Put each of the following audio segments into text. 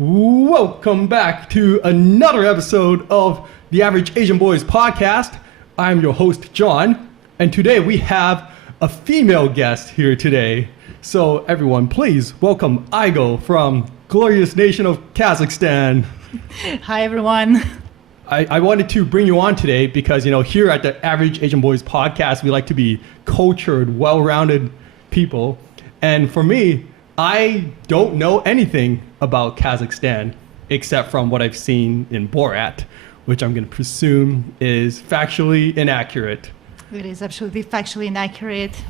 Welcome back to another episode of the Average Asian Boys podcast. I'm your host, John, and today we have a female guest here today. So everyone, please welcome Aigo from glorious nation of Kazakhstan. Hi, everyone. I wanted to bring you on today because, here at the Average Asian Boys podcast, we like to be cultured, well-rounded people. And for me, I don't know anything about Kazakhstan except from what I've seen in Borat, which I'm going to presume is factually inaccurate. It is absolutely factually inaccurate.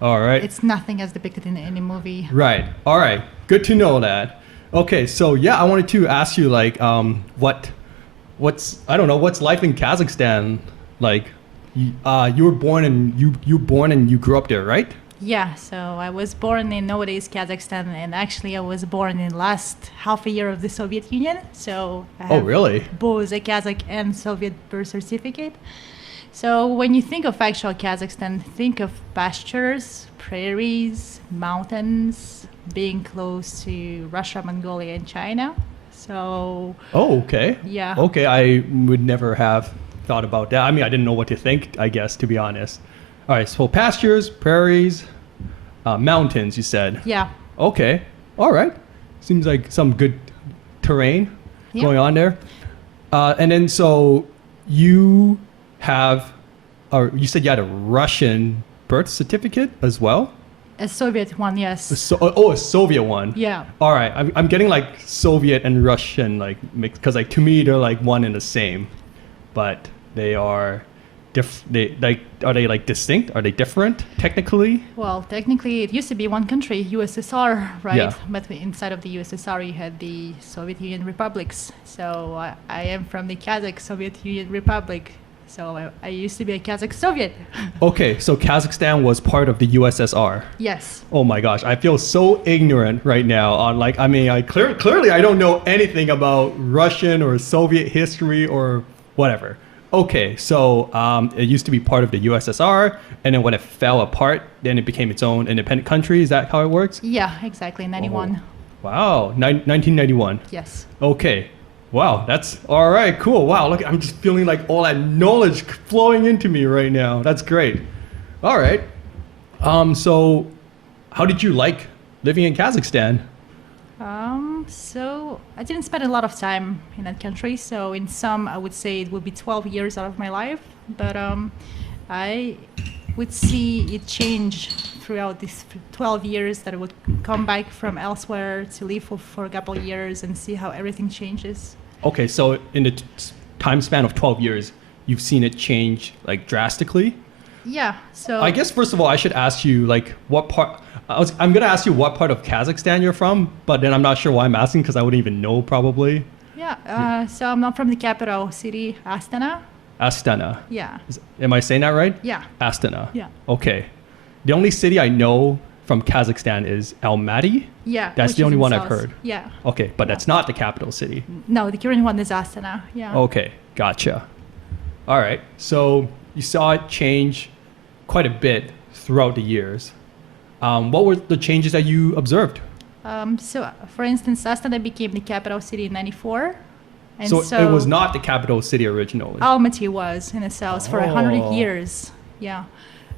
All right. It's nothing as depicted in any movie. Right. All right. Good to know that. Okay. So I wanted to ask you what's life in Kazakhstan like? You were born and you grew up there, right? Yeah, so I was born in nowadays Kazakhstan, and actually I was born in last half a year of the Soviet Union. So I have really? both a Kazakh and Soviet birth certificate. So when you think of actual Kazakhstan, think of pastures, prairies, mountains, being close to Russia, Mongolia, and China. So. Oh, okay. Yeah. Okay, I would never have thought about that. I mean, I didn't know what to think, I guess, to be honest. All right, so pastures, prairies, mountains, you said. Yeah. Okay. All right. Seems like some good terrain going on there. And then so you said you had a Russian birth certificate as well? A Soviet one, yes. A Soviet one. Yeah. All right. I'm getting like Soviet and Russian like mixed because like to me they're like one and the same, but they are. Are they like distinct? Are they different technically? Well, technically it used to be one country, USSR, right? Yeah. But inside of the USSR you had the Soviet Union republics. So I am from the Kazakh Soviet Union Republic. So I used to be a Kazakh Soviet. Okay, so Kazakhstan was part of the USSR. Yes. Oh my gosh, I feel so ignorant right now on clearly I don't know anything about Russian or Soviet history or whatever. Okay, so it used to be part of the USSR, and then when it fell apart, then it became its own independent country. Is that how it works? Yeah, exactly, 91. Oh. Wow, 1991. Yes. Okay, wow, that's all right, cool. Wow, look, I'm just feeling like all that knowledge flowing into me right now. That's great. All right, so how did you like living in Kazakhstan? So I didn't spend a lot of time in that country. So in some, I would say it would be 12 years out of my life. But I would see it change throughout these 12 years that I would come back from elsewhere to live for a couple of years and see how everything changes. Okay, so in the time span of 12 years, you've seen it change like drastically? Yeah, so... I guess first of all, I should ask you like what part... I'm going to ask you what part of Kazakhstan you're from, but then I'm not sure why I'm asking because I wouldn't even know probably. Yeah, so I'm not from the capital city, Astana. Astana. Yeah. Am I saying that right? Yeah. Astana. Yeah. Okay. The only city I know from Kazakhstan is Almaty. Yeah. That's the only one I've heard. Yeah. Okay, but that's not the capital city. No, the current one is Astana. Yeah. Okay, gotcha. All right. So you saw it change quite a bit throughout the years. What were the changes that you observed? So, for instance, Astana became the capital city in 94. And so it was not the capital city originally? Almaty was in the south for 100 years. Yeah.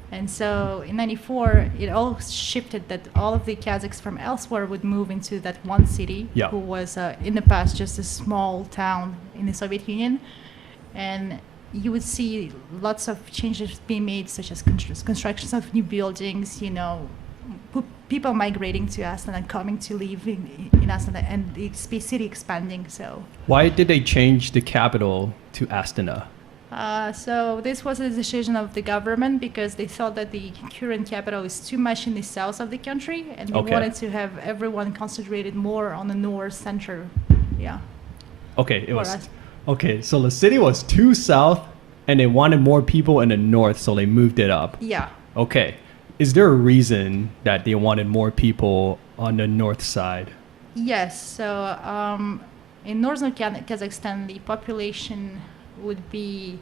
And so in 94, it all shifted that all of the Kazakhs from elsewhere would move into that one city, who was in the past just a small town in the Soviet Union. And you would see lots of changes being made, such as constructions of new buildings, people migrating to Astana and coming to live in Astana, and the city expanding. So why did they change the capital to Astana? So this was a decision of the government because they thought that the current capital is too much in the south of the country, and they wanted to have everyone concentrated more on the north center. Yeah. Okay, so the city was too south, and they wanted more people in the north, so they moved it up. Yeah. Okay. Is there a reason that they wanted more people on the north side? Yes. So in northern Kazakhstan, the population would be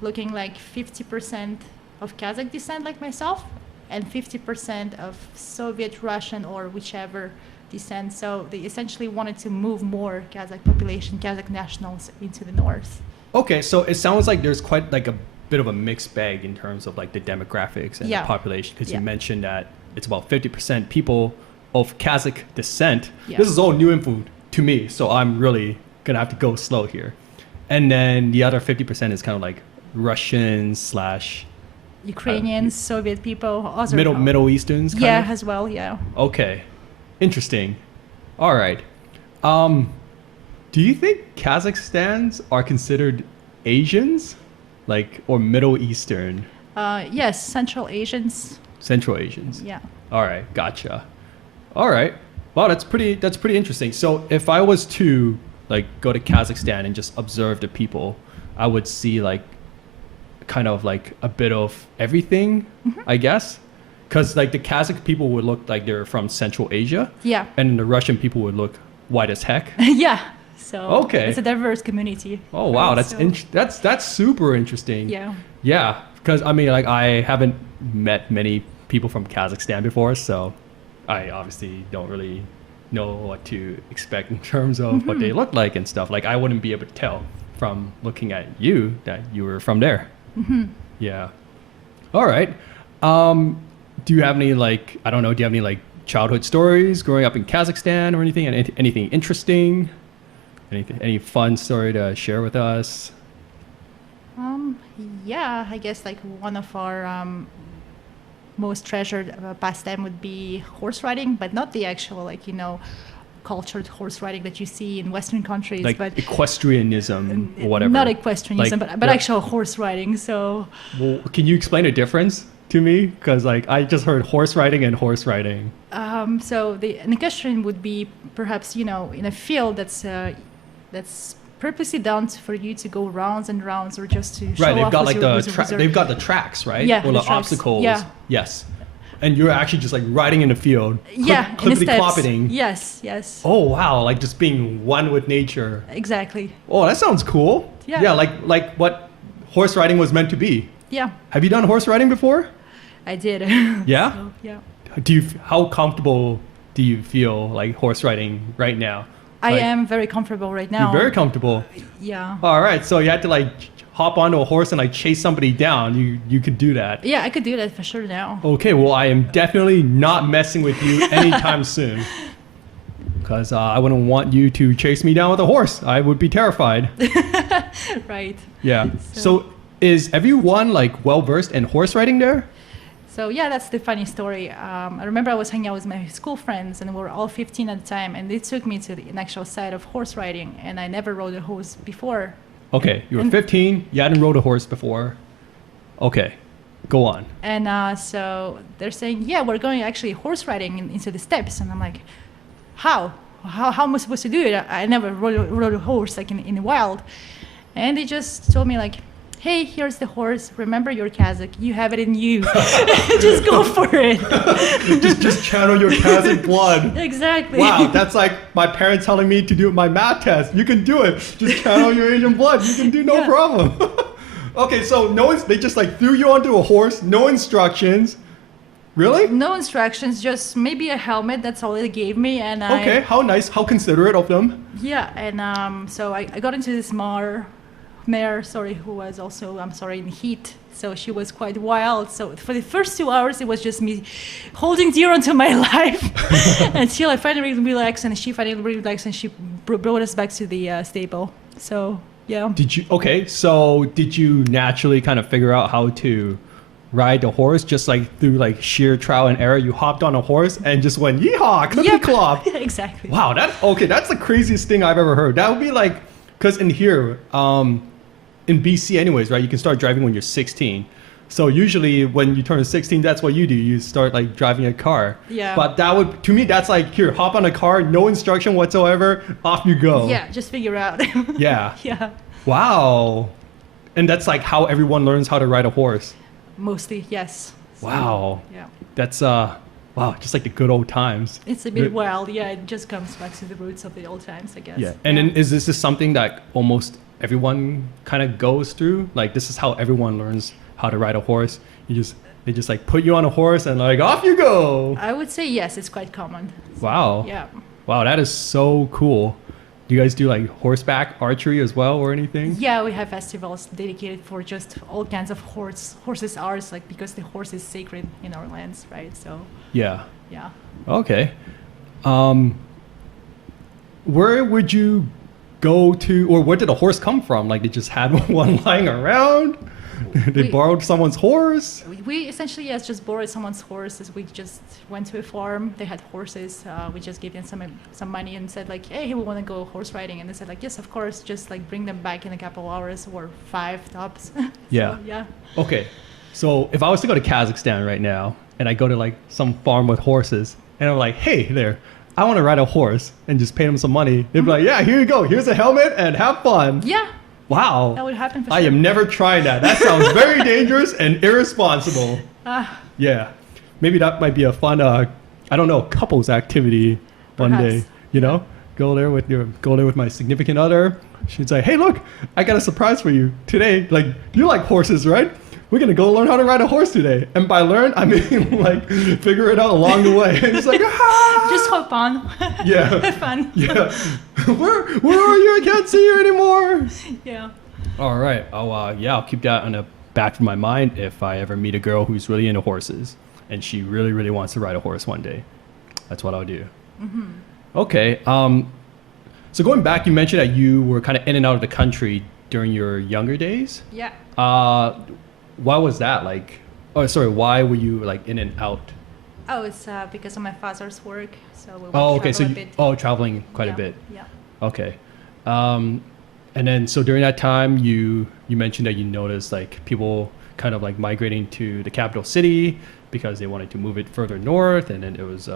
looking like 50% of Kazakh descent, like myself, and 50% of Soviet, Russian, or whichever descent. So they essentially wanted to move more Kazakh population, Kazakh nationals into the north. Okay, so it sounds like there's quite like a bit of a mixed bag in terms of like the demographics and the population, because you mentioned that it's about 50% people of Kazakh descent. This is all new info to me, so I'm really gonna have to go slow here. And then the other 50% is kind of like Russians / Ukrainians, Soviet people, other Middle Easterns. Kind of? As well. Yeah. Okay, interesting. All right. Do you think Kazakhstans are considered Asians, like, or Middle Eastern? Yes, Central Asians. Central Asians. Yeah. All right, gotcha. All right. Wow, that's pretty interesting. So if I was to like go to Kazakhstan and just observe the people, I would see like kind of like a bit of everything, I guess. Because like the Kazakh people would look like they're from Central Asia. Yeah. And the Russian people would look white as heck. Yeah. So it's a diverse community. Oh wow, that's super interesting. Yeah. Yeah, because I mean, like I haven't met many people from Kazakhstan before, so I obviously don't really know what to expect in terms of what they look like and stuff. Like I wouldn't be able to tell from looking at you that you were from there. Yeah. All right. Do you have any like, I don't know, do you have any like childhood stories growing up in Kazakhstan or anything? Anything interesting? Any fun story to share with us? Yeah, I guess like one of our most treasured pastime would be horse riding, but not the actual like, cultured horse riding that you see in Western countries. Like but equestrianism or whatever. Not equestrianism, but actual horse riding. So. Well, can you explain the difference to me? Because like I just heard horse riding and horse riding. So an equestrian would be perhaps, in a field that's purposely done for you to go rounds and rounds or just to show they've off got like they've got the tracks, right? Yeah, or the tracks. obstacles. Yeah. Yes. And you're actually just like riding in the field. Yeah, clippity-cloppiting. Yes. Oh wow, like just being one with nature. Exactly. Oh, that sounds cool. Yeah. Yeah, like what horse riding was meant to be. Yeah. Have you done horse riding before? I did. Yeah? So, yeah. How comfortable do you feel like horse riding right now? I am very comfortable right now. You're very comfortable. Yeah. All right, so you had to like hop onto a horse and like chase somebody down. You could do that. Yeah, I could do that for sure now. Okay, well I am definitely not messing with you anytime soon. Because I wouldn't want you to chase me down with a horse. I would be terrified. Right. Yeah. So is everyone like well versed in horse riding there? So yeah, that's the funny story. I remember I was hanging out with my school friends, and we were all 15 at the time, and they took me to the actual side of horse riding, and I never rode a horse before. Okay, you were 15, you hadn't rode a horse before. Okay, go on. And so they're saying, yeah, we're going actually horse riding into the steppes, and I'm like, how am I supposed to do it? I never rode a horse like in the wild. And they just told me like, hey, here's the horse. Remember, you're Kazakh. You have it in you. Just go for it. just channel your Kazakh blood. Exactly. Wow, that's like my parents telling me to do my math test. You can do it. Just channel your Asian blood. You can do no problem. Okay, so they just like threw you onto a horse, no instructions. Really? No instructions, just maybe a helmet. That's all they gave me. And okay, how nice, how considerate of them. Yeah, and so I got into this mare, who was also, in heat. So she was quite wild. So for the first 2 hours, it was just me holding dear onto my life until I finally relaxed, and she finally relaxed, and she brought us back to the stable. So, yeah. Did you naturally kind of figure out how to ride the horse, just like through like sheer trial and error? You hopped on a horse and just went yeehaw, clippity-clop. Exactly. Wow, that's the craziest thing I've ever heard. That would be like, because in here, in BC anyways, right, you can start driving when you're 16. So usually when you turn 16, that's what you do. You start like driving a car. Yeah. But to me, that's like, here, hop on a car, no instruction whatsoever, off you go. Yeah, just figure out. Yeah. Yeah. Wow. And that's like how everyone learns how to ride a horse. Mostly, yes. So, wow. Yeah. That's, wow, just like the good old times. It's a bit wild. Yeah, it just comes back to the roots of the old times, I guess. Yeah. And then is this something that almost everyone kind of goes through? Like, this is how everyone learns how to ride a horse. They just like put you on a horse and like, off you go. I would say yes, it's quite common. Wow. Yeah. Wow, that is so cool. Do you guys do like horseback archery as well or anything? Yeah, we have festivals dedicated for just all kinds of horses ours, like because the horse is sacred in our lands, right? So Yeah. yeah. Okay. Where would you go to, or where did a horse come from? Like they just had one lying around? They borrowed someone's horse? We essentially, yes, just borrowed someone's horses. We just went to a farm. They had horses. We just gave them some money and said like, hey, we want to go horse riding. And they said like, yes, of course. Just like bring them back in a couple hours or 5 tops. Yeah. So, yeah. Okay. So if I was to go to Kazakhstan right now and I go to like some farm with horses and I'm like, hey there, I want to ride a horse, and just pay them some money, they'd be like, yeah, here you go. Here's a helmet and have fun. Yeah. Wow. That would happen for I sure. am never trying that. That sounds very dangerous and irresponsible. Yeah. Maybe that might be a fun, I don't know, couples activity one Perhaps. day. You know, go there with my significant other. She'd say, hey, look, I got a surprise for you today. Like, you like horses, right? We're going to go learn how to ride a horse today. And by learn, I mean, like, figure it out along the way. And it's like, ah! Just hop on. Yeah. Have fun. Yeah. Where are you? I can't see you anymore. Yeah. All right. I'll keep that on the back of my mind if I ever meet a girl who's really into horses and she really, really wants to ride a horse one day. That's what I'll do. Mm-hmm. Okay. So going back, you mentioned that you were kind of in and out of the country during your younger days. Yeah. Why was that? Like, oh, sorry. Why were you like in and out? Oh, it's because of my father's work. So we would Okay. So travel a bit. traveling quite a bit. Yeah. Okay. And then so during that time, you mentioned that you noticed like people kind of like migrating to the capital city because they wanted to move it further north, and then it was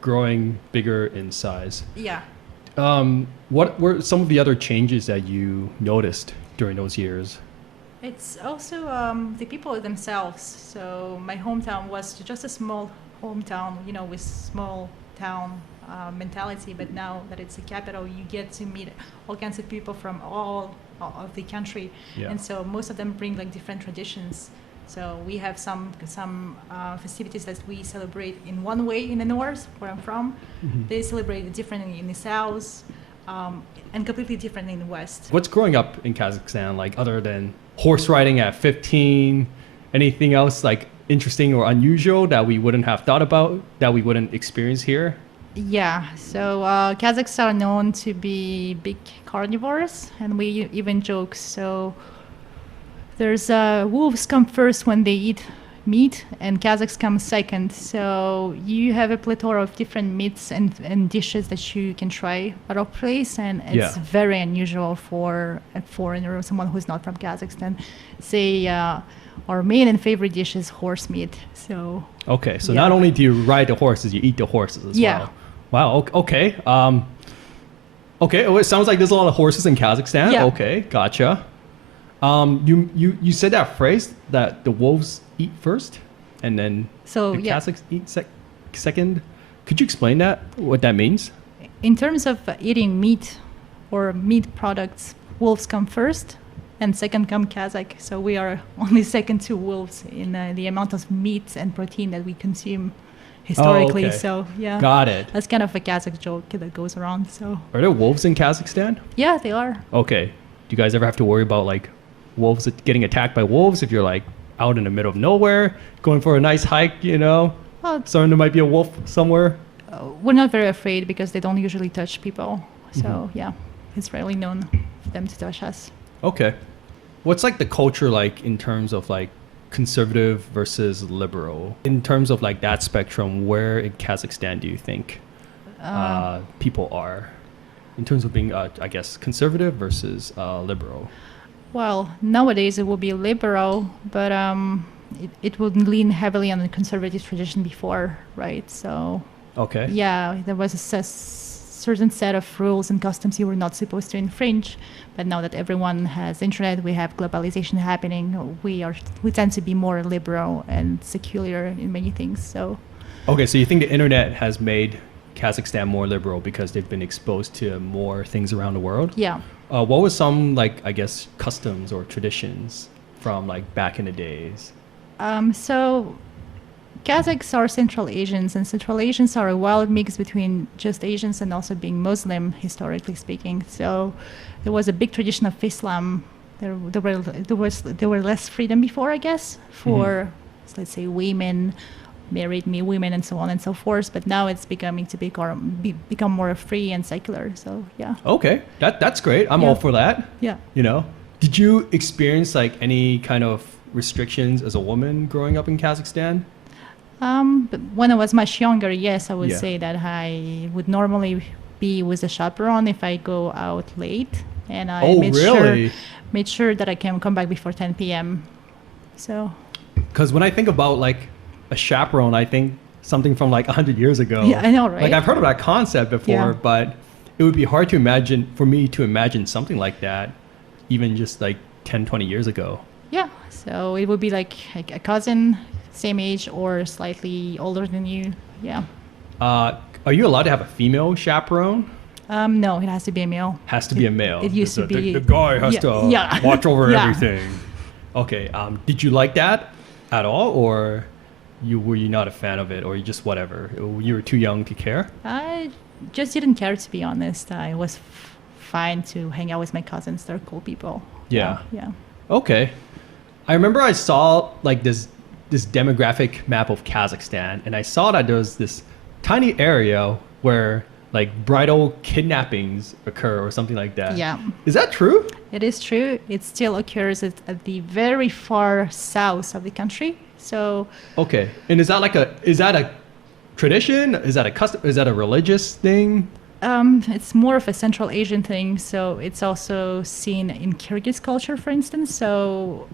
growing bigger in size. Yeah. What were some of the other changes that you noticed during those years? It's also the people themselves. So my hometown was just a small hometown, with small town mentality. But now that it's a capital, you get to meet all kinds of people from all of the country. Yeah. And so most of them bring like different traditions. So we have some festivities that we celebrate in one way in the north, where I'm from. Mm-hmm. They celebrate it differently in the south, and completely different in the west. What's growing up in Kazakhstan like, other than horse riding at 15? Anything else like interesting or unusual that we wouldn't have thought about, that we wouldn't experience here? Yeah, so Kazakhs are known to be big carnivores, and we even joke. So there's wolves come first when they eat meat, and Kazakhs come second. So you have a plethora of different meats and dishes that you can try at our place, and it's very unusual for a foreigner or someone who's not from Kazakhstan. Say our main and favorite dish is horse meat. So okay, so not only do you ride the horses, you eat the horses as well. Wow. Okay. Okay. Oh, it sounds like there's a lot of horses in Kazakhstan. Yeah. Okay. Gotcha. You said that phrase that the wolves eat first, and then the Kazakhs eat second. Could you explain that? What that means? In terms of eating meat or meat products, wolves come first, and second come Kazakh. So we are only second to wolves in the amount of meat and protein that we consume historically. Oh, okay. So yeah, Got it. that's kind of a Kazakh joke that goes around. So Are there wolves in Kazakhstan? yeah, they are. Okay. Do you guys ever have to worry about like wolves getting attacked by wolves if you're like out in the middle of nowhere, going for a nice hike, Well, so there might be a wolf somewhere? we're not very afraid because they don't usually touch people. So yeah, it's rarely known for them to touch us. Okay. What's like the culture like in terms of like conservative versus liberal? In terms of like that spectrum, where in Kazakhstan do you think people are? In terms of being, I guess, conservative versus liberal? Well, nowadays it will be liberal, but it would lean heavily on the conservative tradition before, right? So Okay. yeah, there was a certain set of rules and customs you were not supposed to infringe, but now that everyone has internet, we have globalization happening, we tend to be more liberal and secular in many things. So Okay, so you think the internet has made Kazakhstan more liberal because they've been exposed to more things around the world? yeah. What was some like, I guess, customs or traditions from like back in the days? So Kazakhs are Central Asians, and Central Asians are a wild mix between just Asians and also being Muslim, historically speaking. So there was a big tradition of Islam. There were less freedom before, I guess, for let's say women, married women, and so on and so forth. But now it's becoming to become more free and secular. So yeah. Okay, that's great. I'm all for that. Yeah. You know, did you experience like any kind of restrictions as a woman growing up in Kazakhstan? But when I was much younger, yes, I would say that I would normally be with a chaperone if I go out late, and I made sure that I can come back before 10 p.m. So. Because when I think about like a chaperone, I think something from like 100 years ago. Yeah, I know, right? Like I've heard of that concept before, but it would be hard to imagine something like that, even just like 10, 20 years ago. Yeah, so it would be like a cousin, same age or slightly older than you. Yeah. Are you allowed to have a female chaperone? No, it has to be a male. Has to be a male. It used to be. The guy has to watch over everything. Okay. Did you like that at all, or were you not a fan of it, or you just whatever? You were too young to care? I just didn't care, to be honest. I was fine to hang out with my cousins. They're cool people. Yeah. Yeah. Okay. I remember I saw like this demographic map of Kazakhstan, and I saw that there was this tiny area where like bridal kidnappings occur or something like that. Yeah. Is that true? It is true. It still occurs at the very far south of the country. So. Okay. And is that a tradition? Is that a custom? Is that a religious thing? It's more of a Central Asian thing. So it's also seen in Kyrgyz culture, for instance. So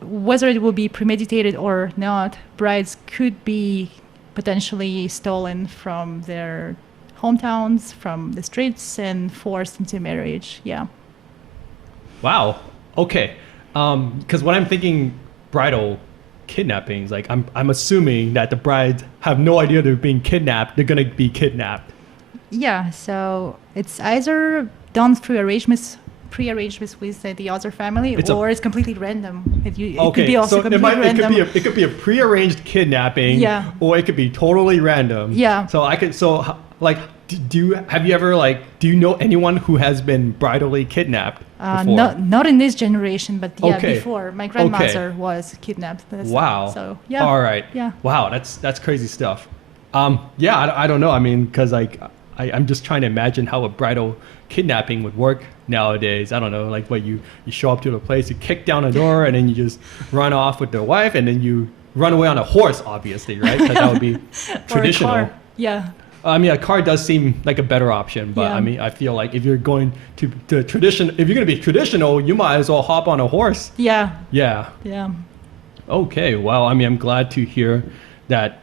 whether it will be premeditated or not, brides could be potentially stolen from their hometowns, from the streets, and forced into marriage. Yeah. Wow. Okay. Because when I'm thinking bridal kidnappings, like I'm assuming that the brides have no idea they're being kidnapped. They're gonna be kidnapped. Yeah. So it's either done through pre-arrangements with the other family, or it's completely random. It could be also completely random. It could be a pre-arranged kidnapping, or it could be totally random. Yeah. Do you know anyone who has been bridally kidnapped before? Not in this generation, but before. My grandmother was kidnapped. Wow. So yeah. All right. Yeah. Wow, that's crazy stuff. I don't know. I mean, because I'm just trying to imagine how a bridal kidnapping would work nowadays. I don't know, like what you show up to the place, you kick down a door, and then you just run off with their wife, and then you run away on a horse, obviously, right? Because that would be traditional. Or a car. Yeah. I mean, a car does seem like a better option, but I mean, I feel like if you're going to if you're going to be traditional, you might as well hop on a horse. Yeah. Yeah. Yeah. Okay. Well, I mean, I'm glad to hear that.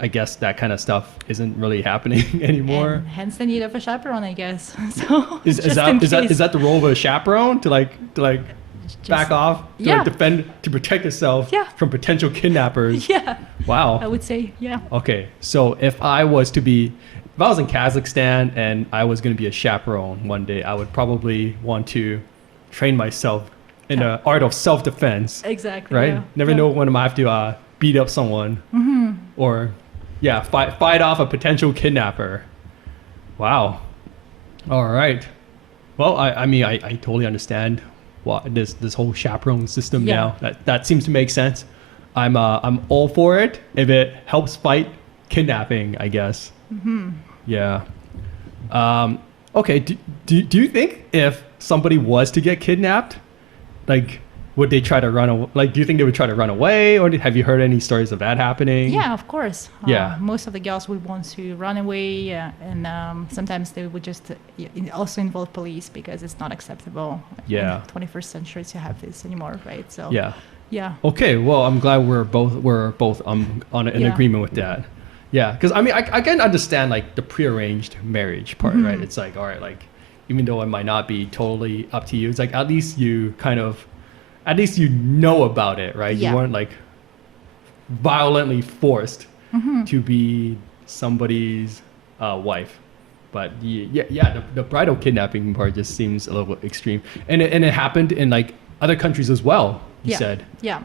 I guess that kind of stuff isn't really happening anymore. And hence the need of a chaperone, I guess. So is that the role of a chaperone to back off, to defend, to protect yourself from potential kidnappers? Yeah. Wow. I would say, yeah. Okay, so if I was in Kazakhstan and I was going to be a chaperone one day, I would probably want to train myself in the art of self-defense. Exactly. Right. Yeah. Never know when I might have to beat up someone or fight off a potential kidnapper. Wow. All right. Well, I mean, I totally understand what this whole chaperone system now. That seems to make sense. I'm all for it if it helps fight kidnapping, I guess. Yeah. Okay. Do you think if somebody was to get kidnapped, like, would they try to run away? Like, do you think they would try to run away, or have you heard any stories of that happening? Yeah, of course. Yeah. Most of the girls would want to run away, and sometimes they would just also involve police because it's not acceptable in the 21st century to have this anymore, right? So yeah. Okay, well, I'm glad we're both on an agreement with that. Yeah, because I mean, I can understand like the prearranged marriage part, right? It's like, all right, like even though it might not be totally up to you, it's like at least you know about it, right? Yeah. You weren't like violently forced to be somebody's wife. But the bridal kidnapping part just seems a little extreme. And it happened in like other countries as well, you said. Yeah.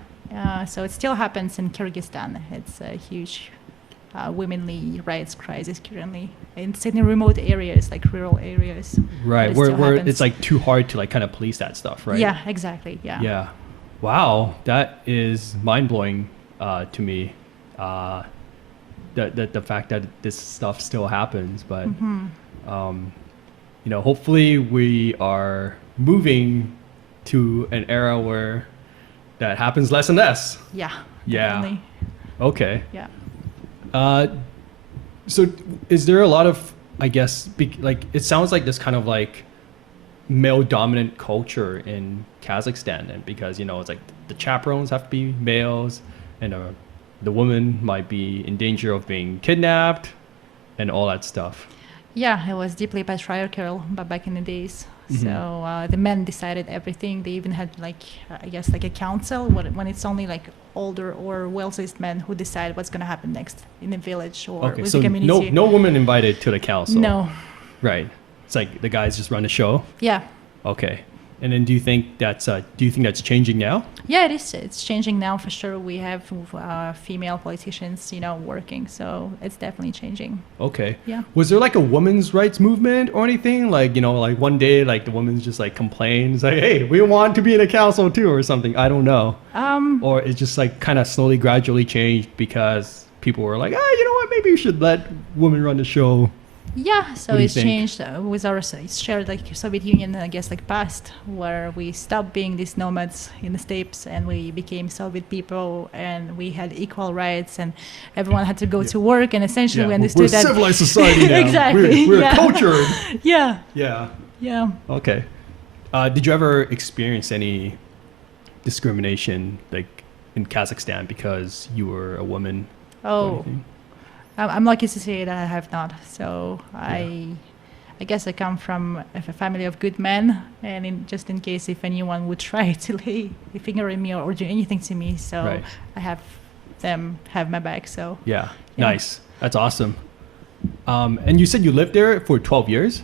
So it still happens in Kyrgyzstan. It's a huge womenly rights crisis currently. It's in remote areas, like rural areas. Right, where it's like too hard to like kind of police that stuff, right? Yeah, exactly. Yeah. Yeah. Wow, that is mind-blowing to me. The fact that this stuff still happens, but hopefully we are moving to an era where that happens less and less. Yeah. Yeah. Definitely. Okay. Yeah. So is there a lot of, I guess, like it sounds like this kind of like male dominant culture in Kazakhstan, and because it's like the chaperones have to be males, and the woman might be in danger of being kidnapped and all that stuff. Yeah, it was deeply patriarchal back in the days. So the men decided everything. They even had like a council when it's only like older or wealthiest men who decide what's going to happen next in the village or with the community. No woman invited to the council. No. Right. It's like the guys just run the show. Yeah. Okay. And then do you think that's changing now? Yeah, it is. It's changing now for sure. We have female politicians, working, so it's definitely changing. Okay. Yeah. Was there like a women's rights movement or anything? Like, like one day, like the women's just like complains, like, hey, we want to be in a council too, or something. I don't know. Or it's just like kind of slowly, gradually changed because people were like, you know what? Maybe you should let women run the show. Yeah, so it's changed with our shared like Soviet Union, I guess, like past, where we stopped being these nomads in the steppes and we became Soviet people and we had equal rights and everyone had to go to work, and essentially we understood that we're a civilized society now. Exactly. We're cultured. Yeah. Yeah. Yeah. Okay. Did you ever experience any discrimination like in Kazakhstan because you were a woman? Oh. I'm lucky to say that I have not. So I guess I come from a family of good men, and just in case if anyone would try to lay a finger at me or do anything to me, so I have them have my back. So yeah. Nice. That's awesome. And you said you lived there for 12 years?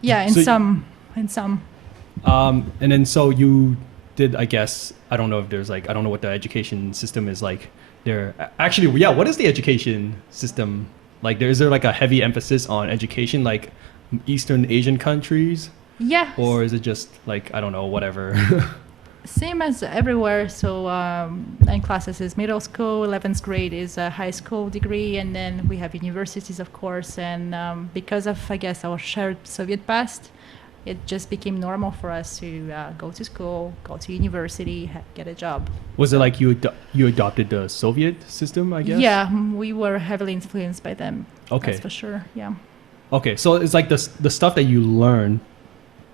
Yeah, in some. And then so you did, I guess, I don't know if there's like, I don't know what the education system is like there. Actually, yeah, what is the education system like? Is there like a heavy emphasis on education like Eastern Asian countries? Yeah. Or is it just like, I don't know, whatever? Same as everywhere. So 9 classes is middle school, 11th grade is a high school degree, and then we have universities, of course. And because of, I guess, our shared Soviet past, it just became normal for us to go to school, go to university, get a job. Was it like you adopted the Soviet system, I guess? Yeah, we were heavily influenced by them. Okay. That's for sure, yeah. Okay, so it's like the stuff that you learn,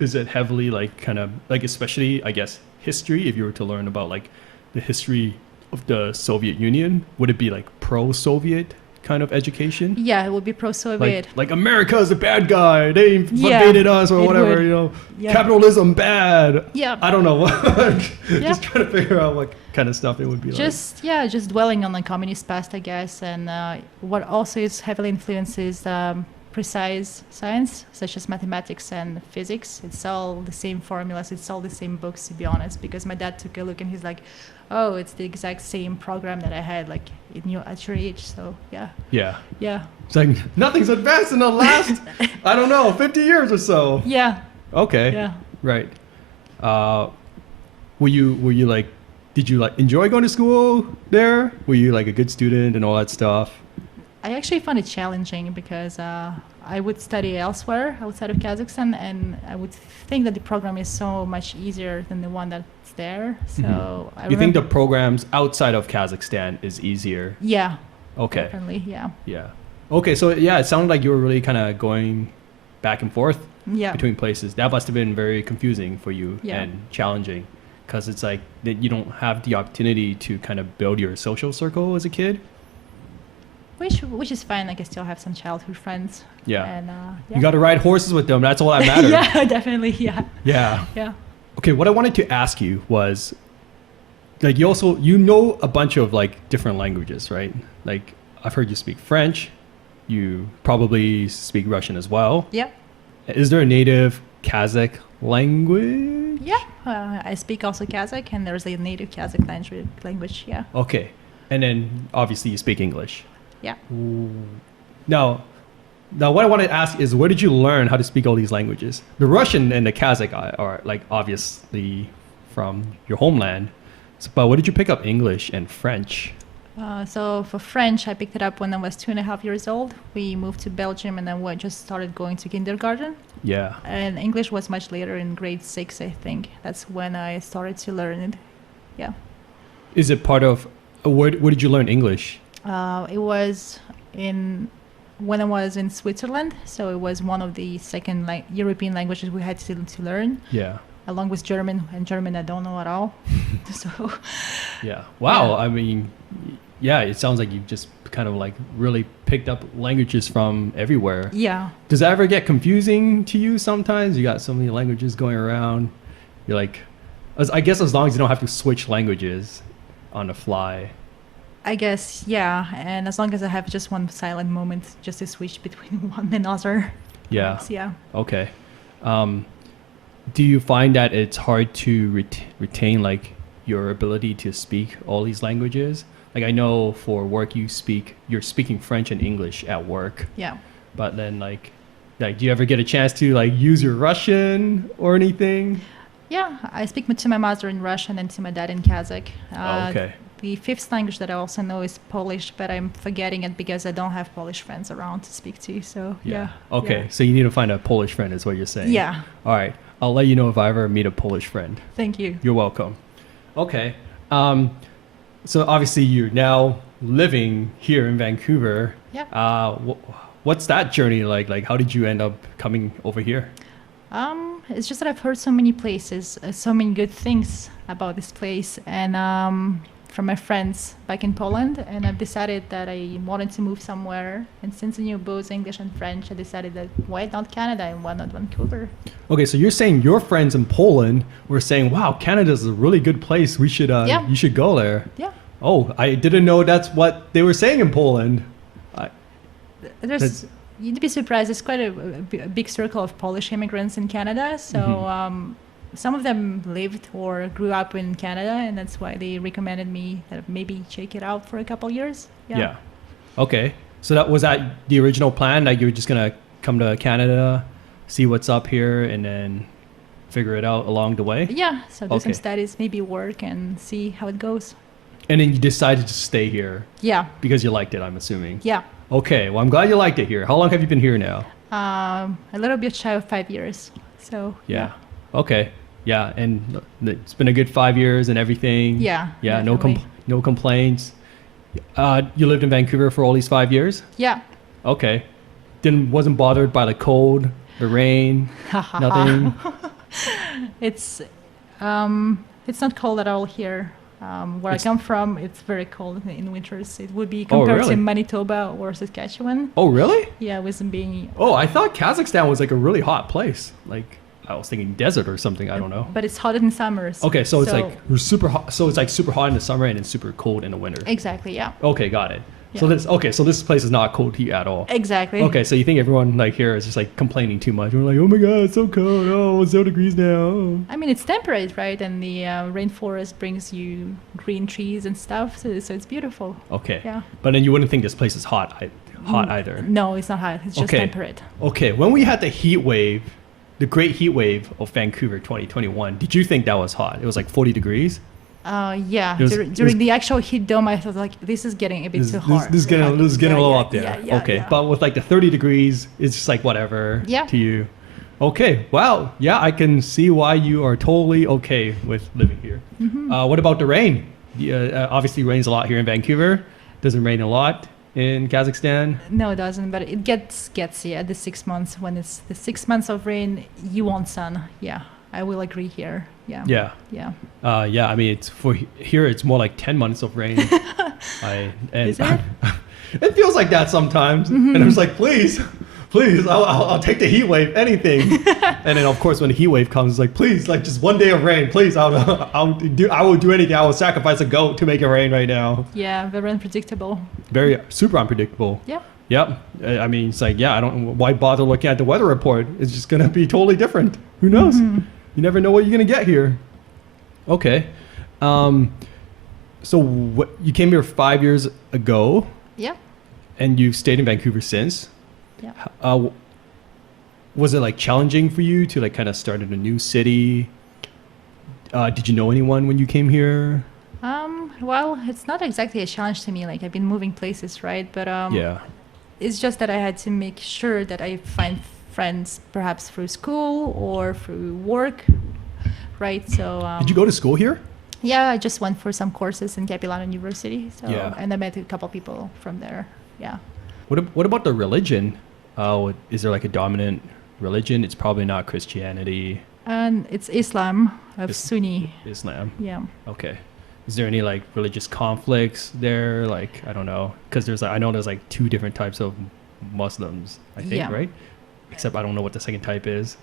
is it heavily like kind of, like especially, I guess, history, if you were to learn about like the history of the Soviet Union, would it be like pro-Soviet kind of education? Yeah, it would be pro-Soviet. Like America is a bad guy. They invaded us or whatever, would. Capitalism bad. Yeah. I don't know. Just trying to figure out what kind of stuff it would be just dwelling on the communist past, I guess. And what also is heavily influences precise science, such as mathematics and physics. It's all the same formulas. It's all the same books, to be honest, because my dad took a look and he's like, oh, it's the exact same program that I had like at your age. So yeah. It's like nothing's advanced in the last I don't know 50 years or so. Yeah. Okay. Yeah. Right. Were you like, did you like enjoy going to school there? Were you like a good student and all that stuff? I actually found it challenging because I would study elsewhere outside of Kazakhstan, and I would think that the program is so much easier than the one that's there. So you think the programs outside of Kazakhstan is easier? Yeah. Okay. Definitely, yeah. Yeah. Okay, so yeah, it sounded like you were really kind of going back and forth between places. That must have been very confusing for you and challenging, because it's like that you don't have the opportunity to kind of build your social circle as a kid. Which is fine. Like I still have some childhood friends. Yeah. And you got to ride horses with them. That's all that matters. Yeah, definitely. Yeah. Yeah. Yeah. Okay, what I wanted to ask you was, like, you know a bunch of like different languages, right? Like I've heard you speak French. You probably speak Russian as well. Yep. Is there a native Kazakh language? Yeah, I speak also Kazakh, and there's a native Kazakh language. Yeah. Okay, and then obviously you speak English. Yeah. Ooh. Now, what I want to ask is, where did you learn how to speak all these languages? The Russian and the Kazakh are like obviously from your homeland, but where did you pick up English and French? So for French, I picked it up when I was 2.5 years old. We moved to Belgium, and then we just started going to kindergarten. Yeah. And English was much later, in grade 6, I think. That's when I started to learn it. Yeah. Is it part of, where did you learn English? It was when I was in Switzerland, so it was one of the second European languages we had to learn. Yeah. Along with German, and German I don't know at all. So. Yeah. Wow. Yeah. I mean, yeah, it sounds like you've just kind of like really picked up languages from everywhere. Yeah. Does that ever get confusing to you sometimes? You got so many languages going around. You're like, I guess as long as you don't have to switch languages on the fly. I guess, yeah. And as long as I have just one silent moment just to switch between one and other. Yeah. Yeah. Okay. Do you find that it's hard to retain like your ability to speak all these languages? Like I know for work you're speaking French and English at work. Yeah. But then like do you ever get a chance to like use your Russian or anything? Yeah, I speak to my mother in Russian and to my dad in Kazakh. Okay. The fifth language that I also know is Polish, but I'm forgetting it because I don't have Polish friends around to speak to. So yeah. Okay, Yeah. so you need to find a Polish friend is what you're saying. Yeah. All right, I'll let you know if I ever meet a Polish friend. Thank you. You're welcome. Okay. So obviously you're now living here in Vancouver. Yeah. What's that journey like? Like, how did you end up coming over here? It's just that I've heard so many places, so many good things about this place, and from my friends back in Poland, and I've decided that I wanted to move somewhere. And since I knew both English and French, I decided that why not Canada and why not Vancouver? Okay, so you're saying your friends in Poland were saying, "Wow, Canada's a really good place. We should, you should go there." Yeah. Oh, I didn't know that's what they were saying in Poland. You'd be surprised. There's quite a big circle of Polish immigrants in Canada. So some of them lived or grew up in Canada, and that's why they recommended me that maybe check it out for a couple years. Yeah. Okay. So was that the original plan? Like you were just gonna come to Canada, see what's up here, and then figure it out along the way? Yeah. So do some studies, maybe work, and see how it goes. And then you decided to stay here. Yeah. Because you liked it, I'm assuming. Yeah. Okay, well, I'm glad you liked it here. How long have you been here now? A little bit shy of 5 years. So yeah. Okay. Yeah, and it's been a good 5 years and everything. Yeah. Yeah. Definitely. No complaints. You lived in Vancouver for all these 5 years? Yeah. Okay. Wasn't bothered by the cold, the rain, nothing. It's not cold at all here. Where I come from, it's very cold in winters. It would be compared to Manitoba or Saskatchewan. Oh, really? Yeah, with them being... Oh, I thought Kazakhstan was like a really hot place. Like, I was thinking desert or something. I don't know. But it's hot in summers. Okay, so it's like super hot. So it's like super hot in the summer and then super cold in the winter. Exactly, yeah. Okay, got it. Yeah. So this place is not cold here at all. Exactly. Okay, so you think everyone like here is just like complaining too much? We're like, oh my god, it's so cold. Oh, it's 0 degrees now. I mean, it's temperate, right? And the rainforest brings you green trees and stuff, so it's beautiful. Okay. Yeah. But then you wouldn't think this place is hot either. No, it's not hot. It's just temperate. Okay. When we had the heat wave, the great heat wave of Vancouver 2021, did you think that was hot? It was like 40 degrees. Yeah. During the actual heat dome, I thought like this is getting a bit too hot. This is getting a little up there. Yeah, okay. Yeah. But with like the 30 degrees, it's just like whatever to you. Okay. Wow. Yeah, I can see why you are totally okay with living here. Mm-hmm. What about the rain? Obviously, it rains a lot here in Vancouver. Does it rain a lot in Kazakhstan? No, it doesn't. But it gets the 6 months. When it's the 6 months of rain, you want sun. Yeah. I will agree here. Yeah. Yeah. Yeah. Yeah. I mean, here. It's more like 10 months of rain. Is it? It feels like that sometimes, and I'm just like, please, I'll take the heat wave, anything. And then of course when the heat wave comes, it's like, please, like just one day of rain, please. I will do anything. I will sacrifice a goat to make it rain right now. Yeah. Very unpredictable. Very super unpredictable. Yeah. Yep. I mean, it's like, yeah, why bother looking at the weather report? It's just going to be totally different. Who knows? You never know what you're going to get here. Okay. So you came here 5 years ago. Yeah. And you've stayed in Vancouver since. Yeah. Was it like challenging for you to like kind of start in a new city? Did you know anyone when you came here? Well, it's not exactly a challenge to me. Like I've been moving places, right? But yeah. It's just that I had to make sure that I find friends perhaps through school or through work, right? So did you go to school here? Yeah, I just went for some courses in Capilano University. So yeah. And I met a couple people from there. Yeah. What about the religion? Is there like a dominant religion? It's probably not Christianity. And it's Islam of Sunni. Islam. Yeah. Okay. Is there any like religious conflicts there? Like, I don't know. Because I know there's like 2 different types of Muslims, I think, yeah. right? Except I don't know what the second type is.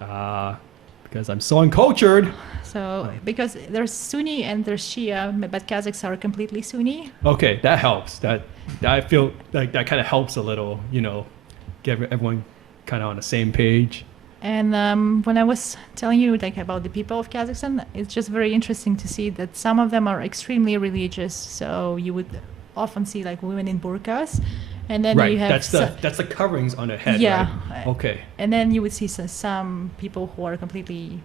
Because I'm so uncultured. So, because there's Sunni and there's Shia, but Kazakhs are completely Sunni. Okay, that helps. That I feel like that kind of helps a little, get everyone kind of on the same page. And when I was telling you like about the people of Kazakhstan, it's just very interesting to see that some of them are extremely religious. So you would often see like women in burqas, and then right. you have that's the coverings on the head. Yeah. Right? Okay. And then you would see some people who are completely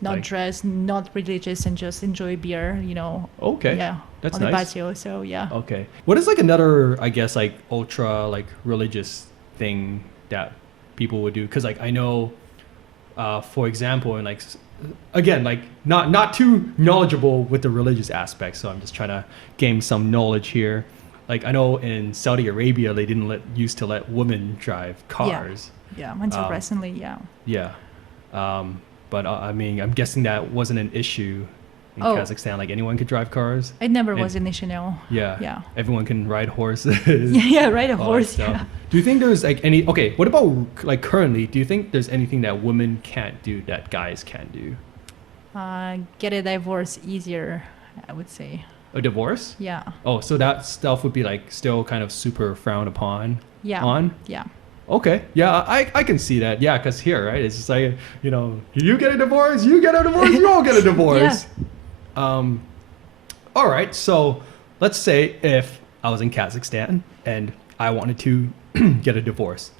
not dressed, not religious, and just enjoy beer. Okay. Yeah. That's on nice. the patio. So yeah. Okay. What is like another, I guess, like ultra like religious thing that people would do? Because like I know, for example, and like again, like not too knowledgeable with the religious aspect, so I'm just trying to gain some knowledge here. Like I know in Saudi Arabia they didn't used to let women drive cars. Yeah. Until recently, yeah. Yeah. But I mean, I'm guessing that wasn't an issue in Kazakhstan. Like anyone could drive cars. It never was an issue, no. Yeah. Yeah. Everyone can ride horses. Yeah, ride a horse. Yeah. Do you think there's like any? Okay, what about like currently? Do you think there's anything that women can't do that guys can do? Get a divorce easier, I would say. A divorce? Yeah. Oh, so that stuff would be like still kind of super frowned upon. Yeah. On. Yeah. Okay. Yeah, I can see that. Yeah, because here, right, it's just like, you get a divorce, you get a divorce, you all get a divorce. Yeah. All right. So let's say if I was in Kazakhstan and I wanted to get a divorce,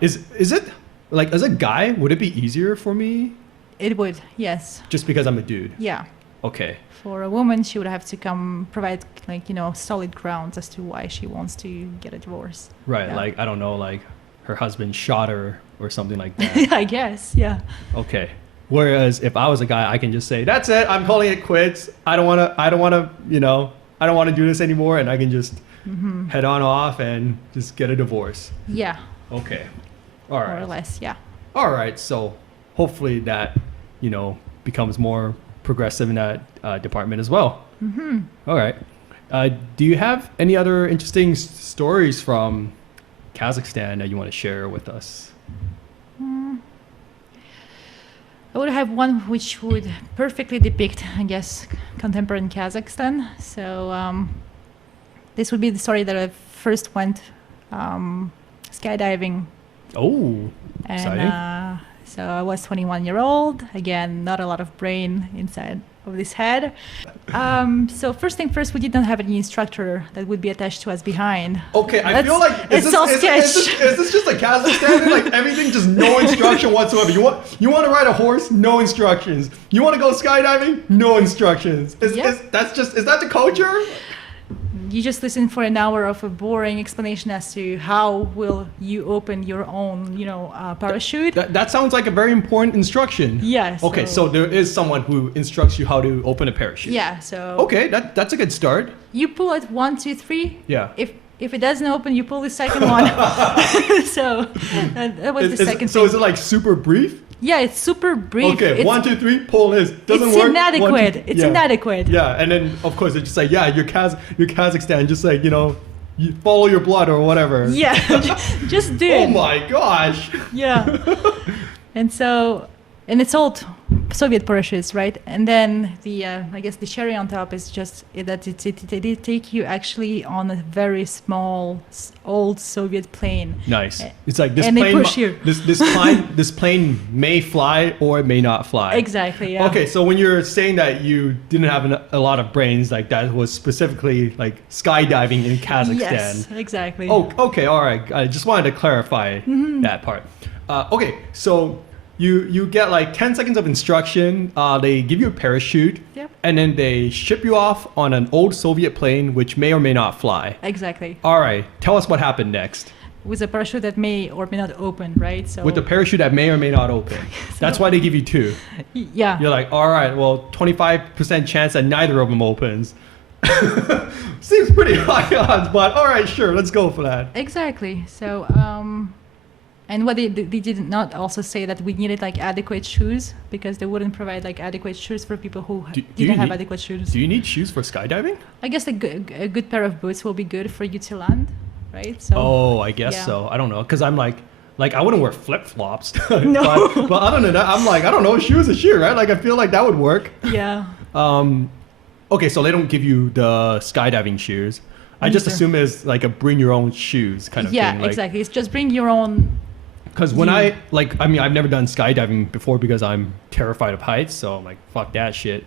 is it like as a guy, would it be easier for me? It would, yes. Just because I'm a dude? Yeah. Okay. For a woman, she would have to provide solid grounds as to why she wants to get a divorce. Right. Yeah. Like, I don't know, like her husband shot her or something like that. I guess. Yeah. Okay. Whereas if I was a guy, I can just say, that's it. I'm calling it quits. I don't want to do this anymore. And I can just head on off and just get a divorce. Yeah. Okay. All right. More or less. Yeah. All right. So hopefully that, becomes more progressive in that department as well. Mm-hmm. All right. Do you have any other interesting stories from Kazakhstan that you want to share with us? I would have one which would perfectly depict, I guess, contemporary Kazakhstan. So this would be the story that I first went skydiving. Oh, exciting. So I was 21-year-old. Again, not a lot of brain inside of this head. So first thing first, we did not have any instructor that would be attached to us behind. Okay, I feel like is this just like Kazakhstan? Like everything, just no instruction whatsoever. You want to ride a horse? No instructions. You want to go skydiving? No instructions. Is that the culture? You just listen for an hour of a boring explanation as to how will you open your own, parachute. That sounds like a very important instruction. Yes. Okay, so there is someone who instructs you how to open a parachute. Yeah. So. Okay, that's a good start. You pull it 1, 2, 3. Yeah. If it doesn't open, you pull the second one. So that was the second. So is it like super brief? Yeah, it's super brief. Okay, 1, 2, 3, pull this. Doesn't it's work. Inadequate. It's inadequate. Yeah, and then of course it's just like, yeah, you're Kazakhstan, just like, you follow your blood or whatever. Yeah, just do it. Oh my gosh. Yeah. And it's old Soviet parachutes, right? And then the I guess the cherry on top is just that they did take you actually on a very small old Soviet plane. Nice. It's like this and plane. They push you. This plane may fly or it may not fly. Exactly. Yeah. Okay, so when you're saying that you didn't have a lot of brains, like that was specifically like skydiving in Kazakhstan. Yes, exactly. Oh, okay, all right. I just wanted to clarify that part. Okay, so you get like 10 seconds of instruction. They give you a parachute, Yep. and then they ship you off on an old Soviet plane, which may or may not fly. Exactly. All right, tell us what happened next. With a parachute that may or may not open, right? So With the parachute that may or may not open. That's why they give you two. Yeah. You're like, all right, well, 25% chance that neither of them opens. Seems pretty high odds, but all right, sure, let's go for that. Exactly. So, and what they did not also say that we needed like adequate shoes because they wouldn't provide like adequate shoes for people who didn't have adequate shoes. Do you need shoes for skydiving? I guess a good pair of boots will be good for you to land, right? So. Oh, I guess so. I don't know, because I'm like I wouldn't wear flip flops. No. but other than that, I'm like, I don't know, shoes a shoe, right? Like I feel like that would work. Yeah. Okay, so they don't give you the skydiving shoes. I just assume it's like a bring your own shoes kind of thing. Yeah, exactly. It's just bring your own. Because when I've never done skydiving before because I'm terrified of heights, so I'm like, fuck that shit.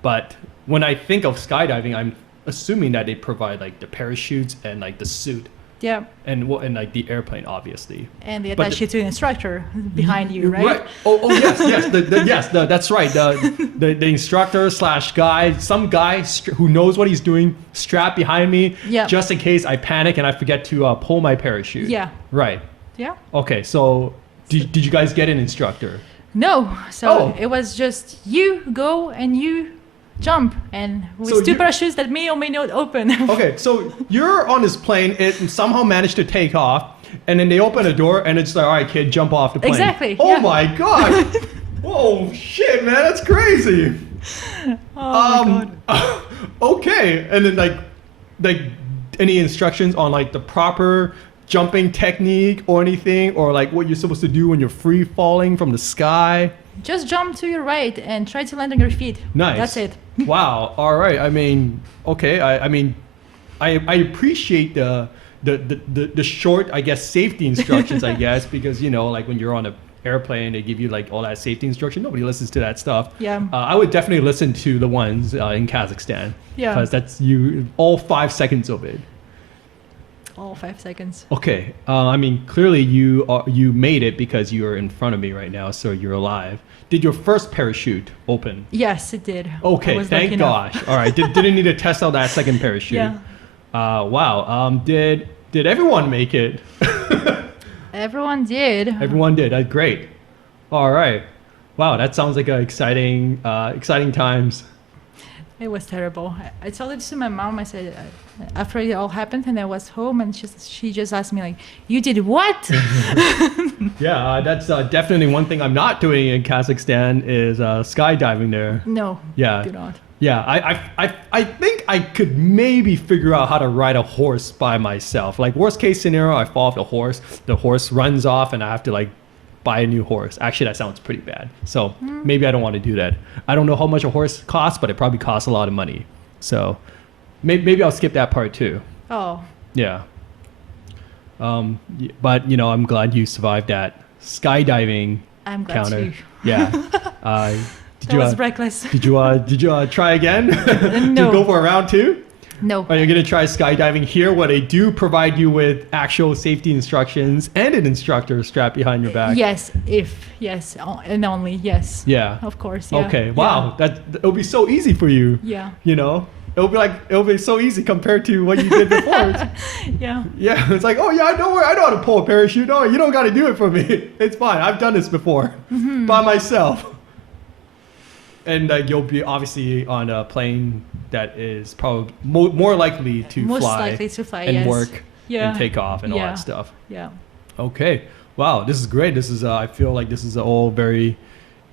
But when I think of skydiving, I'm assuming that they provide like the parachutes and like the suit. Yeah. And like the airplane, obviously. And they attach you to an instructor behind you, right? Right. Oh yes. That's right. The instructor / guide, some guy who knows what he's doing, strapped behind me, just in case I panic and I forget to pull my parachute. Yeah. Right. Yeah. Okay. So did you guys get an instructor? No. So it was just you go and you jump, and with two parachutes that may or may not open. Okay, so you're on this plane, it somehow managed to take off, and then they open a door, and it's like, all right, kid, jump off the plane. Exactly. Oh my God. Whoa, shit, man, that's crazy. Oh my God. Okay, and then like any instructions on like the proper jumping technique or anything, or like what you're supposed to do when you're free falling from the sky? Just jump to your right and try to land on your feet. Nice. That's it. Wow. All right. I mean, okay. I appreciate the short, I guess, safety instructions, I guess, because, you know, like when you're on an airplane, they give you like all that safety instruction. Nobody listens to that stuff. Yeah. I would definitely listen to the ones in Kazakhstan. Yeah. Because that's all 5 seconds of it. All 5 seconds. Okay. I mean, clearly you made it because you're in front of me right now, so you're alive. Did your first parachute open? Yes, it did. Okay, thank gosh. All right, didn't need to test out that second parachute. Yeah. Wow. Did everyone make it? Everyone did. Everyone did. Great. All right. Wow, that sounds like exciting times. It was terrible. I told it to my mom. I said, after it all happened and I was home, and she just asked me like, you did what? Yeah, that's definitely one thing I'm not doing in Kazakhstan is skydiving there. No, yeah, do not. Yeah, I think I could maybe figure out how to ride a horse by myself. Like worst case scenario, I fall off the horse runs off and I have to like buy a new horse. Actually, that sounds pretty bad. So maybe I don't want to do that. I don't know how much a horse costs, but it probably costs a lot of money. So maybe I'll skip that part too. Oh. Yeah. But you know, I'm glad you survived that skydiving I'm glad counter. too. Yeah. That was reckless. Did you try again? No. To go for a round 2? No. Are you going to try skydiving here where they do provide you with actual safety instructions and an instructor strapped behind your back? Yes, and only, yes. Yeah. Of course, yeah. Okay, wow. Yeah. It'll be so easy for you. Yeah. You know? It'll be so easy compared to what you did before. Yeah. Yeah, it's like, oh yeah, don't worry, I know how to pull a parachute. No, you don't got to do it for me. It's fine. I've done this before by myself. And you'll be obviously on a plane that is probably more likely to fly and yes. work and take off and all that stuff. Yeah. Okay. Wow, this is great. This is I feel like this is all very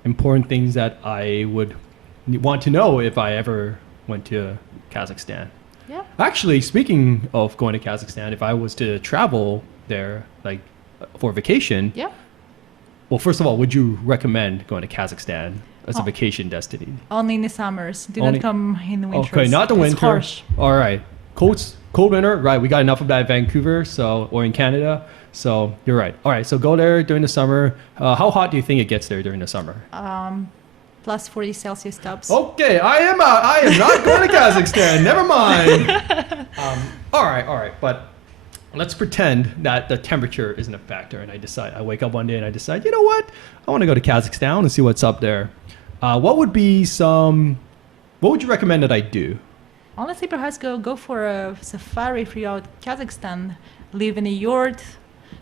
important things that I would want to know if I ever went to Kazakhstan. Yeah. Actually, speaking of going to Kazakhstan, if I was to travel there like for vacation, well, first of all, would you recommend going to Kazakhstan as a vacation destination? Only in the summers. Do not come in the winters. Okay, not the winter. It's harsh. All right. Cold winter, right? We got enough of that in Vancouver, or in Canada. So you're right. All right, so go there during the summer. How hot do you think it gets there during the summer? Plus 40 Celsius tops. Okay, I am out. I am not going to Kazakhstan. Never mind. All right. But let's pretend that the temperature isn't a factor, and I wake up one day and I decide, you know what? I want to go to Kazakhstan and see what's up there. What would you recommend that I do? Honestly, perhaps go for a safari throughout Kazakhstan. Live in a yurt,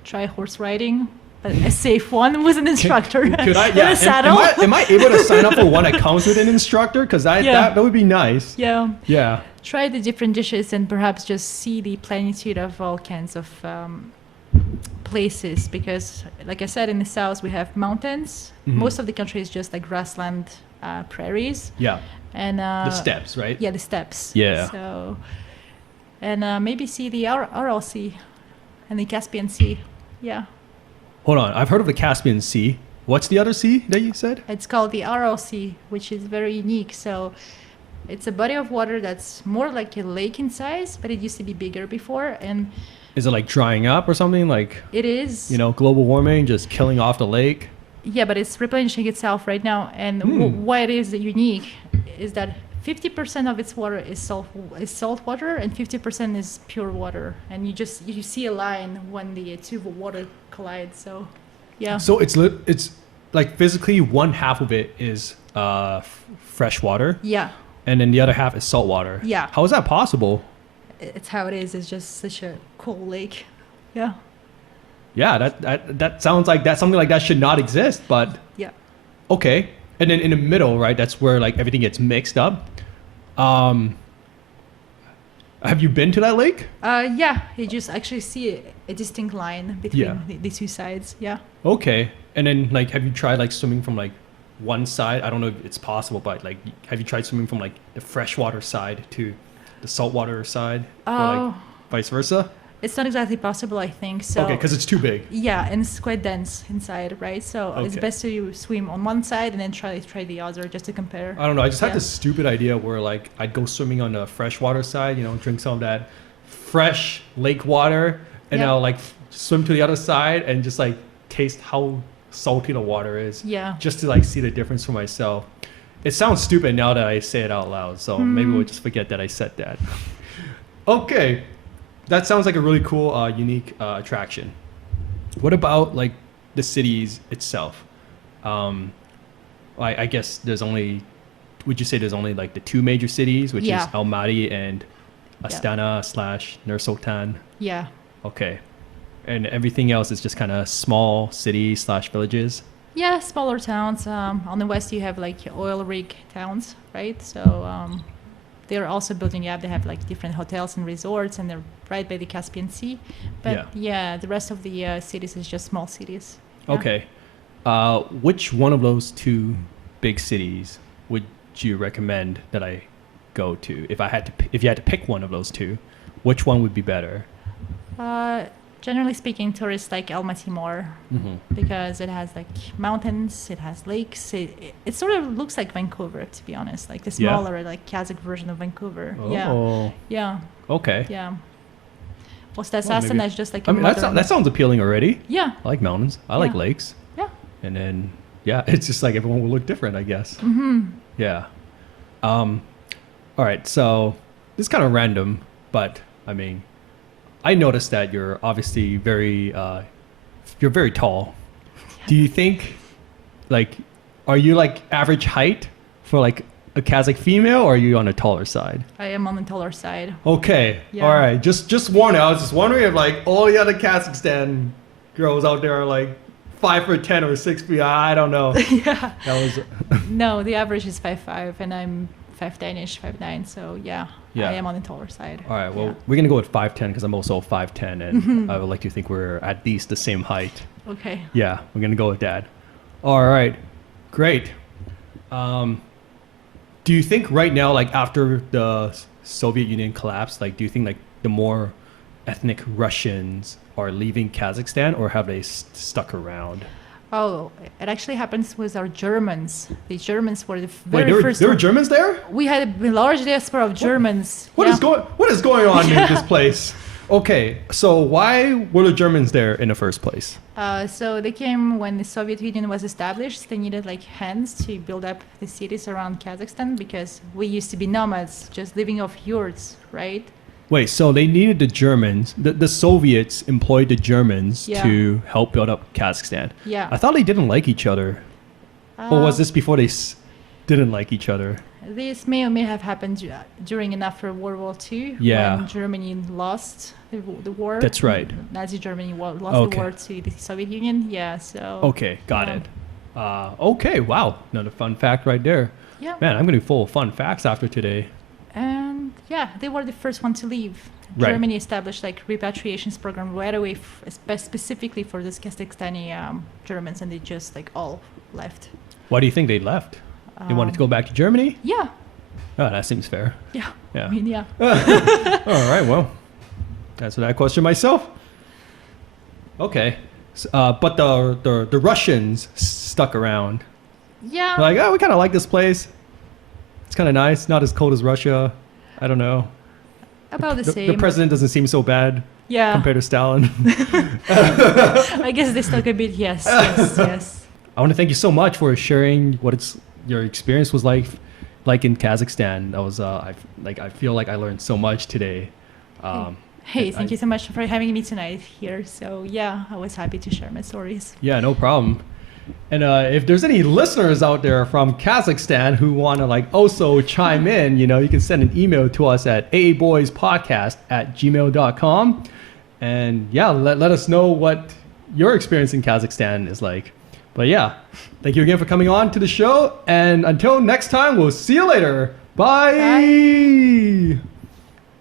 try horse riding, but a safe one with an instructor. Could I? In Yeah. a saddle. Am I able to sign up for one that comes with an instructor? Because that would be nice. Yeah. Yeah. Try the different dishes and perhaps just see the plenitude of all kinds of places. Because, like I said, in the south we have mountains. Mm-hmm. Most of the country is just like grassland, prairies. Yeah. And the steppes, right? Yeah, the steppes. Yeah. So, and maybe see the Aral Sea and the Caspian Sea. Yeah. Hold on, I've heard of the Caspian Sea. What's the other sea that you said? It's called the Aral Sea, which is very unique. So, it's a body of water that's more like a lake in size, but it used to be bigger before. And is it like drying up or something? Like it is. Global warming just killing off the lake. Yeah, but it's replenishing itself right now. And why it is unique is that 50% of its water is salt water and 50% is pure water. And you see a line when the two water collide. So, yeah. So it's like physically one half of it is fresh water. Yeah. And then the other half is salt water. Yeah. How is that possible? It's how it is. It's just such a cool lake. Yeah. Yeah, that sounds like something like that should not exist, but yeah. Okay. And then in the middle, right, that's where like everything gets mixed up. Have you been to that lake? Yeah, you just actually see a distinct line between the two sides. Yeah. Okay. And then like have you tried like swimming from like one side? I don't know if it's possible, but like have you tried swimming from like the freshwater side to the saltwater side or like vice versa? It's not exactly possible, I think. So okay, because it's too big. Yeah, and it's quite dense inside, right? So it's best to swim on one side and then try the other just to compare. I don't know. I just had this stupid idea where like I'd go swimming on the freshwater side, drink some of that fresh lake water, and I'll like swim to the other side and just like taste how salty the water is. Yeah. Just to like see the difference for myself. It sounds stupid now that I say it out loud, so maybe we'll just forget that I said that. Okay. That sounds like a really cool, unique attraction. What about like the cities itself? I guess would you say there's only like the two major cities, which is Almaty and Astana / Nur-Sultan? Yeah. Okay. And everything else is just kind of small cities / villages? Yeah, smaller towns. On the west you have like oil rig towns, right? So they're also building up. They have like different hotels and resorts, and they're right by the Caspian Sea. But the rest of the cities is just small cities. Yeah. Okay. Which one of those two big cities would you recommend that I go to? If you had to pick one of those two, which one would be better? Generally speaking, tourists like Almaty more because it has like mountains, it has lakes. It sort of looks like Vancouver, to be honest, like the smaller like Kazakh version of Vancouver. Oh. Yeah. Okay. Yeah. Astana is just like that sounds appealing already. Yeah. I like mountains. I like lakes. Yeah. And then it's just like everyone will look different, I guess. Mm-hmm. Yeah. All right. So this is kind of random, but I mean, I noticed that you're obviously you're very tall. Do you think, like, are you like average height for like a Kazakh female, or are you on the taller side? I am on the taller side. Okay. Yeah. All right. Just warning. I was just wondering if like all the other Kazakhstan girls out there are like 5'10" or 6 feet. I don't know. Yeah. That was. No, the average is 5'5", and I'm 5'10"ish, 5'9". So yeah. I am on the taller side. All right. Well, we're gonna go with 5'10" because I'm also 5'10", and I would like to think we're at least the same height. Okay. Yeah, we're gonna go with that. All right. Great. Do you think right now, like after the Soviet Union collapsed, like do you think like the more ethnic Russians are leaving Kazakhstan, or have they stuck around? Oh, it actually happens with our Germans. The Germans were the very first. There were Germans there? We had a large diaspora of Germans. What is going on in this place? Okay, so why were the Germans there in the first place? So they came when the Soviet Union was established. They needed like hands to build up the cities around Kazakhstan because we used to be nomads, just living off yurts, right? Wait, so they needed the Germans, the Soviets employed the Germans to help build up Kazakhstan. Yeah. I thought they didn't like each other. Or was this before they didn't like each other? This may or may have happened during and after World War II when Germany lost the war. That's right. Nazi Germany lost the war to the Soviet Union. Yeah, so... Okay, got it. Okay, wow. Another fun fact right there. Yeah. Man, I'm going to be full of fun facts after today. And yeah, they were the first one to leave. Right. Germany established like repatriations program right away, specifically for this Kazakhstani Germans, and they just like all left. Why do you think they left? They wanted to go back to Germany? Yeah. Oh, that seems fair. Yeah. Yeah. I mean, yeah. All right, well, answer that question myself. Okay. But the Russians stuck around. Yeah. They're like, oh, we kind of like this place. It's kind of nice. Not as cold as Russia. I don't know. About the same. The president doesn't seem so bad compared to Stalin. I guess they stuck a bit, yes. I want to thank you so much for sharing what your experience was like in Kazakhstan. That was I feel like I learned so much today. Thank you so much for having me tonight here. So yeah, I was happy to share my stories. Yeah, no problem. And if there's any listeners out there from Kazakhstan who want to also chime in, you can send an email to us at aaboyspodcast@gmail.com. And yeah, let us know what your experience in Kazakhstan is like. But yeah, thank you again for coming on to the show. And until next time, we'll see you later. Bye.